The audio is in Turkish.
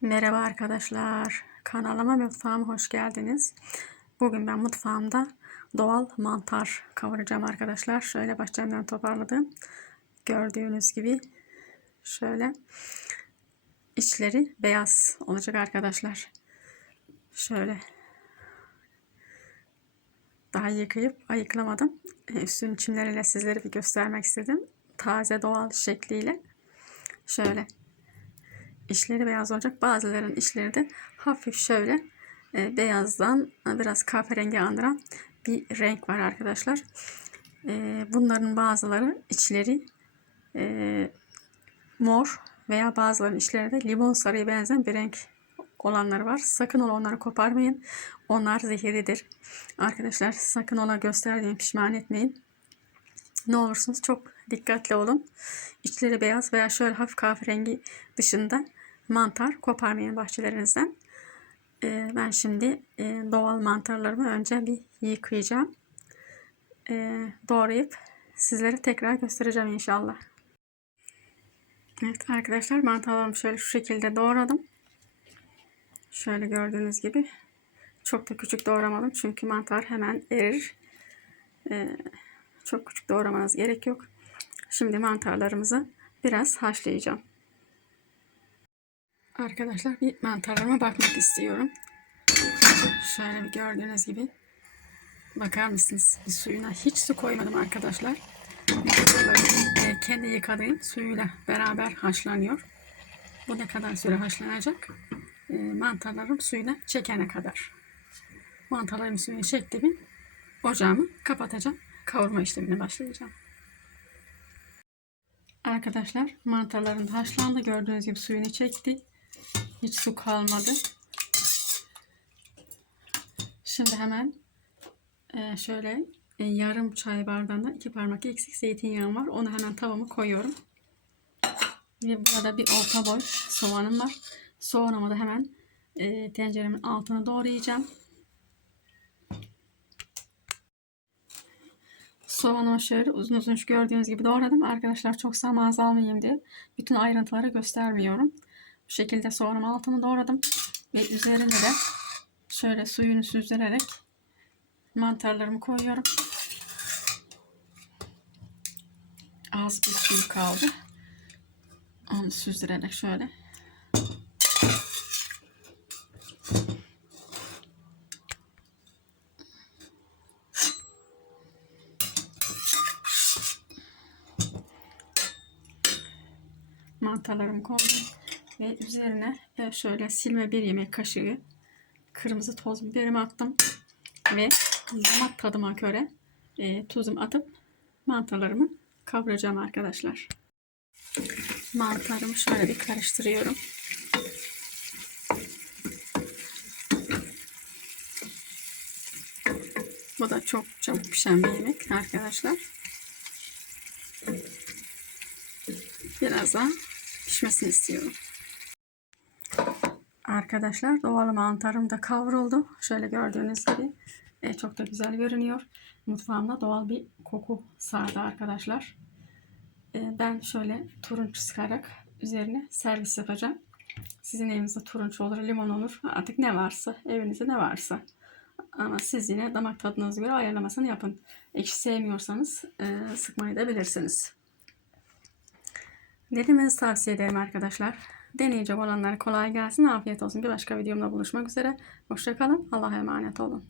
Merhaba arkadaşlar. Kanalıma mutfağıma hoş geldiniz. Bugün ben mutfağımda doğal mantar kavuracağım arkadaşlar. Şöyle bahçemden toparladım. Gördüğünüz gibi şöyle içleri beyaz olacak arkadaşlar. Şöyle daha yıkayıp ayıklamadım. Ee, Üstünün çimleriyle sizlere bir göstermek istedim. Taze doğal şekliyle. Şöyle işleri beyaz olacak. Bazılarının işleri de hafif şöyle e, beyazdan biraz kahverengi andıran bir renk var arkadaşlar. E, bunların bazıları içleri e, mor veya bazılarının içleri de limon sarıya benzeyen bir renk olanları var. Sakın ola onları koparmayın. Onlar zehirlidir. Arkadaşlar sakın ola gösterdiğim pişman etmeyin. Ne olursunuz çok dikkatli olun. İçleri beyaz veya şöyle hafif kahverengi dışında mantar koparmayın bahçelerinizden. Ee, ben şimdi e, doğal mantarlarımı önce bir yıkayacağım. Ee, doğrayıp sizlere tekrar göstereceğim inşallah. Evet arkadaşlar mantarlarımı şöyle şu şekilde doğradım. Şöyle gördüğünüz gibi. Çok da küçük doğramadım çünkü mantar hemen erir. Ee, çok küçük doğramanız gerek yok. Şimdi mantarlarımızı biraz haşlayacağım. Arkadaşlar bir mantarlarıma bakmak istiyorum. Şöyle bir gördüğünüz gibi. Bakar mısınız? Suyuna hiç su koymadım arkadaşlar. Mantarlarım e, kendi yıkadığım suyuyla beraber haşlanıyor. Bu ne kadar süre haşlanacak? E, mantarlarım suyuna çekene kadar. Mantarlarım suyunu çektiğim ocağımı kapatacağım. Kavurma işlemine başlayacağım. Arkadaşlar mantarlarım haşlandı. Gördüğünüz gibi suyunu çekti. Hiç su kalmadı. Şimdi hemen e, şöyle e, yarım çay bardağında iki parmak eksik zeytinyağım var. Onu hemen tavama koyuyorum. Ve burada bir orta boy soğanım var. Soğanımı da hemen e, tenceremin altına doğrayacağım. Soğanımı şöyle uzun uzun şu gördüğünüz gibi doğradım. Arkadaşlar çok zaman almayayım diye bütün ayrıntıları göstermiyorum. Bu şekilde soğanımı altını doğradım. Ve üzerine de şöyle suyunu süzdürerek mantarlarımı koyuyorum. Az bir suyu kaldı. Onu süzdürerek şöyle mantarlarımı koydum ve üzerine şöyle silme bir yemek kaşığı kırmızı toz biberimi attım ve damak tadıma göre e, tuzumu atıp mantarlarımı kavuracağım arkadaşlar. Mantarımı şöyle bir karıştırıyorum. Bu da çok çabuk pişen bir yemek arkadaşlar. Biraz daha pişmesini istiyorum. Arkadaşlar doğal mantarım da kavruldu. Şöyle gördüğünüz gibi e, çok da güzel görünüyor. Mutfağımda doğal bir koku sardı arkadaşlar. E, ben şöyle turunç sıkarak üzerine servis yapacağım. Sizin evinizde turunç olur, limon olur. Artık ne varsa, evinizde ne varsa. Ama siz yine damak tadınıza göre ayarlamasını yapın. Ekşi sevmiyorsanız e, sıkmayı da bilirsiniz. Denemenizi tavsiye ederim arkadaşlar. Deneyecek olanlara kolay gelsin. Afiyet olsun. Bir başka videomda buluşmak üzere. Hoşçakalın. Allah'a emanet olun.